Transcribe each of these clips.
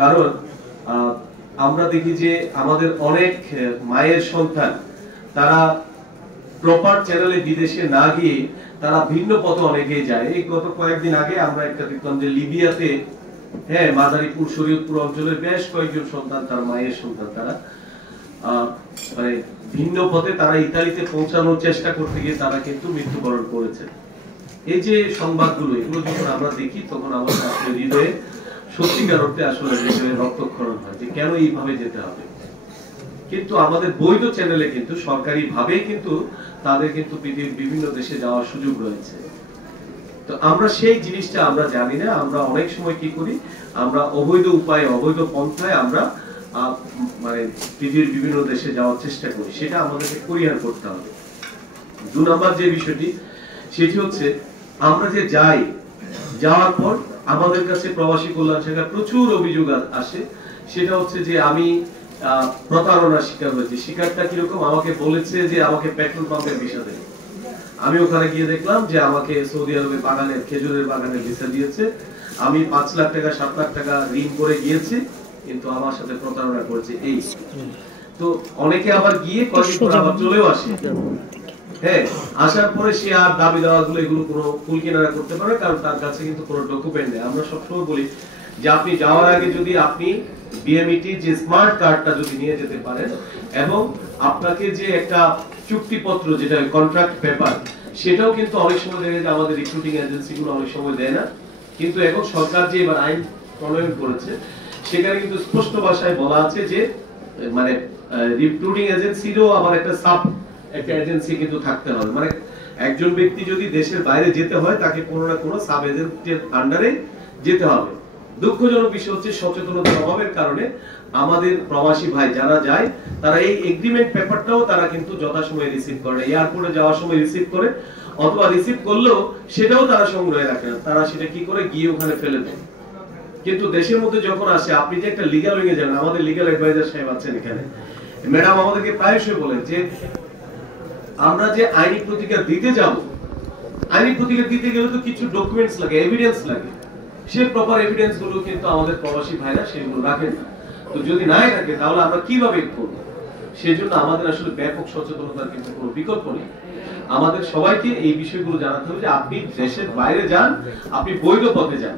কারণ আমরা দেখি যে আমাদের অনেক মায়ের সন্তান তারা প্রপার চ্যানেলে বিদেশে না গিয়ে তারা ভিন্ন পথে অনেকেই যায়। এই গত কয়েকদিন আগে আমরা একটা দেখলাম যে লিবিয়াতে, হ্যাঁ, মাদারীপুর শরীয়তপুর অঞ্চলের বেশ কয়েকজন সন্তান, তার মায়ের সন্তান, তারা মানে ভিন্ন পথে তারা ইতালিতে পৌঁছানোর চেষ্টা করতে গিয়ে তারা কিন্তু মৃত্যুবরণ করেছে। এই যে সংবাদগুলো, এগুলো যখন আমরা দেখি তখন আমাদের আসলে হৃদয়ে সত্যিকার অর্থে আসলে রক্তক্ষরণ হয় যে কেন এইভাবে যেতে হবে। কিন্তু আমাদের বৈধ চ্যানেলে কিন্তু সরকারি ভাবে কিন্তু তাদের কিন্তু পৃথিবীর বিভিন্ন দেশে যাওয়ার সুযোগ রয়েছে। তো আমরা সেই জিনিসটা আমরা জানি না। আমরা অনেক সময় কি করি, আমরা অবৈধ উপায়ে, অবৈধ পন্থায় আমরা মানে পৃথিবীর বিভিন্ন দেশে যাওয়ার চেষ্টা করি। সেটা আমাদেরকে পরিহার করতে হবে। 2 নম্বর যে বিষয়টি, সেটি হচ্ছে আমরা যে যাই, যাওয়ার পর আমাদের কাছে প্রবাসী কল্যাণ শাখার প্রচুর অভিযোগ আসে। সেটা হচ্ছে যে আমি প্রতারণার শিকার হয়েছি। শিকারটা কিরকম, আমাকে বলেছে যে আমাকে পেট্রোল পাম্পের ভিসা দেবে। আমি ওখানে গিয়ে দেখলাম যে আমাকে সৌদি আরবের বাগানের, খেজুরের বাগানের ভিসা দিয়েছে। আমি 5 লাখ টাকা 7 লাখ টাকা ঋণ করে গিয়েছি, কিন্তু আমার সাথে প্রতারণা করেছে। এই তো অনেকে আবার গিয়ে কয়েকদিন পর আবার চলেও আসে। হ্যাঁ, আসার পরে সে আর দাবি দেওয়াগুলো এগুলো কোনো কুল কিনারা করতে পারে, কারণ তার কাছে কিন্তু কোনো ডকুমেন্ট নেই। আমরা সবসময় বলি যে আপনি যাওয়ার আগে যদি আপনি বিএমইটি যে স্মার্ট কার্ডটা যদি নিয়ে যেতে পারেন, এবং আপনাকে যে একটা চুক্তিপত্র, যেটা কন্ট্রাক্ট পেপার, সেটাও কিন্তু অনেক সময় দেখা যায় আমাদের রিক্রুটিং এজেন্সিগুলো অনেক সময় দেয় না। কিন্তু এখন সরকার যে এবার আইন প্রণয়ন করেছে, সেখানে কিন্তু স্পষ্ট ভাষায় বলা আছে যে মানে রিক্রুটিং এজেন্সিরও আবার একটা সাব একটা এজেন্সি কিন্তু থাকতে হবে। মানে একজন ব্যক্তি যদি দেশের বাইরে যেতে হয়, তাকে কোনো না কোনো সাব এজেন্সির আন্ডারে যেতে হবে। দুঃখজনক বিষয় হচ্ছে সচেতনতার অভাবের কারণে আমাদের প্রবাসী ভাই যারা যায়, তারা এই এগ্রিমেন্ট পেপারটাও তারা কিন্তু যথাসময়ে রিসিভ করে, এয়ারপোর্টে যাওয়ার সময় রিসিভ করে, অথবা রিসিভ করলেও সেটাও তারা সংগ্রহে রাখে না। তারা সেটা কি করে, গিয়ে ওখানে ফেলে দেয়। কিন্তু দেশের মধ্যে যখন আসে, আপনি যে একটা লিগ্যাল উইংয়ে যান, আমাদের লিগ্যাল অ্যাডভাইজার সাহেব আছেন এখানে, ম্যাডাম আমাদেরকে প্রায়শই বলেন যে আমরা যে আইনি প্রতিকার দিতে যাব, আইনি প্রতিকার দিতে গেলে তো কিছু ডকুমেন্টস লাগে, এভিডেন্স লাগে। সেই প্রপার এভিডেন্স গুলো কিন্তু আমাদের প্রবাসী ভাইরা সেগুলো রাখেন না। তো যদি নাই থাকে তাহলে আমরা কিভাবে করব? সেজন্য আমাদের আসলে ব্যাপক সচেতনতার কিন্তু কোনো বিকল্প নেই। আমাদের সবাইকে এই বিষয়গুলো জানাতে হবে যে আপনি দেশের বাইরে যান, আপনি বৈধ পথে যান,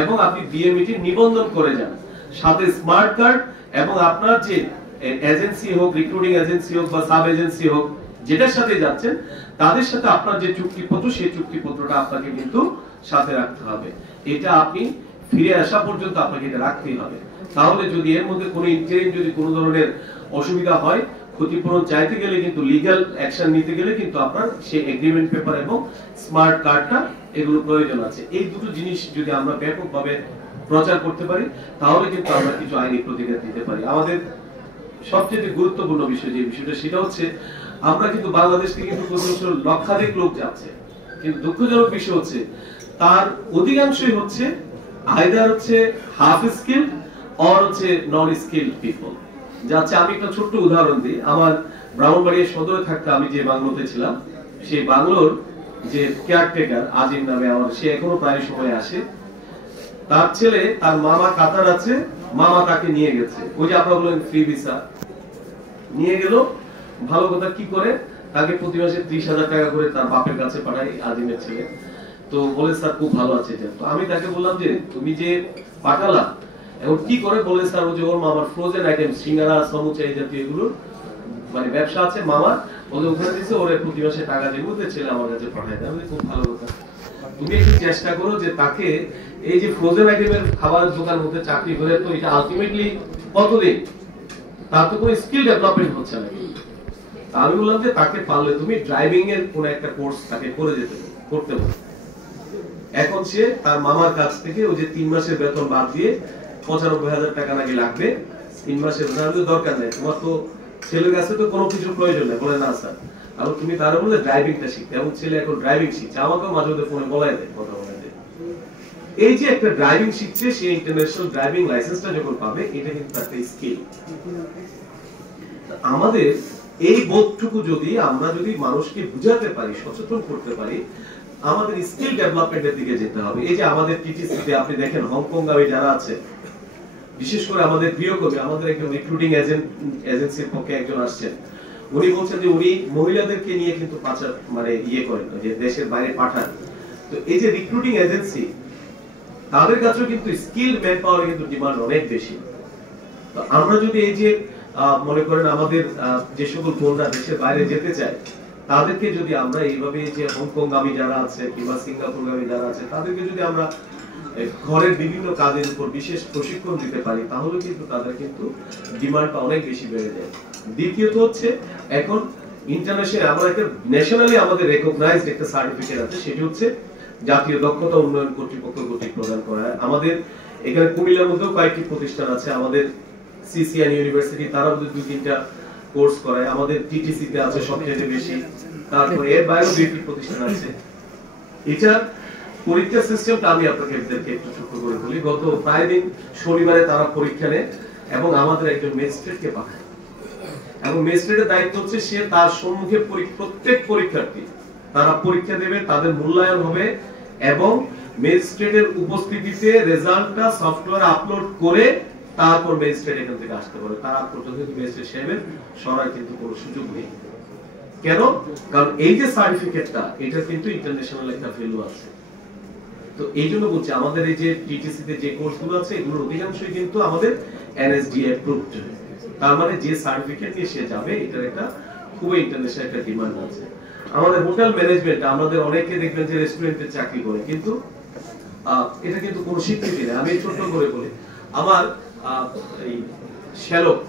এবং আপনি বিএমইটি নিবন্ধন করে যান, সাথে স্মার্ট কার্ড, এবং আপনার যে এজেন্সি হোক, রিক্রুটিং এজেন্সি হোক বা সাব এজেন্সি হোক, যেটার সাথে যাচ্ছেন, তাদের সাথে আপনার যে চুক্তিপত্র, সেই চুক্তিপত্রটা আপনাকে কিন্তু সাথে রাখতে হবে। এটা আপনি ফিরে আসা পর্যন্ত আপনাকে এটা রাখতেই হবে। তাহলে যদি এর মধ্যে কোনো ইন্টারিম যদি কোনো ধরনের অসুবিধা হয়, ক্ষতিপূরণ চাইতে গেলে কিন্তু লিগ্যাল অ্যাকশন নিতে গেলে কিন্তু আপনার সেই এগ্রিমেন্ট পেপার এবং স্মার্ট কার্ডটা, এগুলো প্রয়োজন আছে। এই দুটো জিনিস যদি আমরা ব্যাপকভাবে প্রচার করতে পারি, তাহলে কিন্তু আমরা কিছু আইনি প্রতিকার দিতে পারি। আমাদের সবচেয়ে গুরুত্বপূর্ণ বিষয় যে বিষয়টা, সেটা হচ্ছে আমরা কিন্তু বাংলাদেশ থেকে কিন্তু প্রতি বছর লক্ষাধিক লোক যাচ্ছে, কিন্তু দুঃখজনক বিষয় হচ্ছে তার অধিকাংশই হচ্ছে আইদার হচ্ছে হাফ স্কিলড অর হচ্ছে নন স্কিলড পিপল যাচ্ছে। আমি একটা ছোট্ট উদাহরণ দিই। আমার ব্রাহ্মণবাড়িয়া সদরে থাকতে আমি যে বাংলোতে ছিলাম, সেই বাংলোর যে কেয়ারটেকার আজিম নামে আমার, সে এখনো প্রায় সময় আসে। তার ছেলে, তার মামা কাতার আছে, মামা তাকে নিয়ে গেছে, ওই যে আপনারা বলেন ফ্রি ভিসা, নিয়ে গেল। ভালো কথা, কি করে তাকে প্রতি মাসে 30,000 টাকা করে তার বাপের কাছে পাঠায় আজিমের ছেলে। তো বলে স্যার খুব ভালো আছে। তো আমি তাকে বললাম যে তুমি যে পাঠালা, এখন কি করে? বলে স্যার ওই যে ওর মামার ফ্রোজেন আইটেম, সিঙ্গারা, সমুচা, এই জাতীয় এগুলোর মানে ব্যবসা আছে মামার, বলে ওখানে দিচ্ছে, ওরে প্রতি মাসে টাকা দেবো, ছেলে আমার কাছে পাঠায় দেয়। আমি খুব ভালো কথা, তুমি একটু চেষ্টা করো যে তাকে এই যে ফ্রোজেন আইটেমের খাবারের দোকান হতে চাকরি করে, তো এটা আলটিমেটলি কতদিন, তার তো কোনো স্কিল ডেভেলপমেন্ট হচ্ছে না। আমি বললাম যে তাকে পারলে তুমি ড্রাইভিং এর কোন একটা কোর্স তাকে করে করতে হবে। এখন সে তার মামার কাছ থেকে ওই যে 3 মাসের বেতন বাদ দিয়ে 95,000 টাকা নাকি লাগবে 3 মাসের। দরকার নেই, তোমার তো ছেলের কাছে তো কোনো কিছু প্রয়োজন নেই। বলে না স্যার, আর তুমি তারা বলে ড্রাইভিংটা শিখতে, এবং ছেলে এখন ড্রাইভিং শিখছে, আমাকেও মাঝে মধ্যে ফোনে বলাই দেয়, কথা বলাই দেয়। এই যে একটা ড্রাইভিং শিখছে, সে ইন্টারন্যাশনাল ড্রাইভিং লাইসেন্সটা যখন পাবে, এটা কিন্তু একটা স্কিল। আমাদের এই বোধটুকু যদি আমরা যদি মানুষকে বুঝাতে পারি, সচেতন করতে পারি, আমাদের স্কিল ডেভেলপমেন্টের দিকে যেতে হবে। এই যে আমাদের টিটিসিতে আপনি দেখেন হংকং গামী যারা আছে, বিশেষ করে আমাদের গৃহকর্মী, আমাদের একজন রিক্রুটিং এজেন্সির পক্ষে একজন আসছেন, উনি বলছেন যে উনি মহিলাদেরকে নিয়ে কিন্তু পাচার মানে করেন, যে দেশের বাইরে পাঠান। তো এই যে রিক্রুটিং এজেন্সি, তাদের কাছেও কিন্তু স্কিল ম্যান পাওয়ার কিন্তু ডিমান্ড অনেক বেশি। তো আমরা যদি এই যে মনে করেন আমাদের যে সকল বোনরা দেশের বাইরে যেতে চায়, তাদেরকে যদি আমরা এইভাবে যে হংকংগামী যারা আছে কিংবা সিঙ্গাপুরগামী যারা আছে, তাদেরকে যদি আমরা ঘরের বিভিন্ন কাজের উপর বিশেষ প্রশিক্ষণ দিতে পারি, তাহলে কিন্তু তাদের কিন্তু ডিমান্ডটা অনেক বেশি বেড়ে যায়। দ্বিতীয়ত হচ্ছে এখন ইন্টারন্যাশনাল আমরা একটা ন্যাশনালি আমাদের রেকগনাইজড একটা সার্টিফিকেট আছে, সেটি হচ্ছে জাতীয় দক্ষতা উন্নয়ন কর্তৃপক্ষ কর্তৃক প্রদান করা হয়। আমাদের এখানে কুমিল্লার মধ্যেও কয়েকটি প্রতিষ্ঠান আছে, আমাদের সিসিএন ইউনিভার্সিটি তারাও 2-3টা কোর্স করায়, আমাদের টিটিসি তে আছে সবচেয়ে বেশি, তারপরে এর বাইরেও 2টি প্রতিষ্ঠান আছে। এটার পরীক্ষা সিস্টেমটা আমি আপনাদেরকে একটু ছোট করে বলি। গত প্রায় দিন শনিবারে তারা পরীক্ষা নেয় এবং আমাদের একজন ম্যাজিস্ট্রেটকে পাঠায়, এবং ম্যাজিস্ট্রেটের দায়িত্ব হচ্ছে সে তার সম্মুখে প্রত্যেক পরীক্ষার্থী তারা পরীক্ষা দেবে, তাদের মূল্যায়ন হবে এবং ম্যাজিস্ট্রেটের উপস্থিতিতে রেজাল্টটা সফটওয়্যারে আপলোড করে তারপর ম্যাজিস্ট্রেট এখান থেকে আসতে পারে। তার পর্যন্ত ম্যাজিস্ট্রেট সাহেবের সরার কিন্তু কোনো সুযোগ নেই। কেন? কারণ এই যে সার্টিফিকেটটা, এটা কিন্তু ইন্টারন্যাশনাল একটা ভ্যালু আছে। তো এই জন্য বলছি আমাদের এই যে টিটিসি তে যে কোর্সগুলো আছে, এগুলোর অধিকাংশই কিন্তু আমাদের এনএসডি অ্যাপ্রুভড। তার মানে যে সার্টিফিকেট নিয়ে সে যাবে, এটার একটা খুবই ইন্টারন্যাশনাল একটা ডিমান্ড আছে। আমাদের হোটেল ম্যানেজমেন্ট, আমাদের অনেকে দেখবেন যে রেস্টুরেন্টে চাকরি করে, কিন্তু এটা কিন্তু কোনো স্বীকৃতি নেই। আমি ছোট করে বলি, আমার এই শ্যালক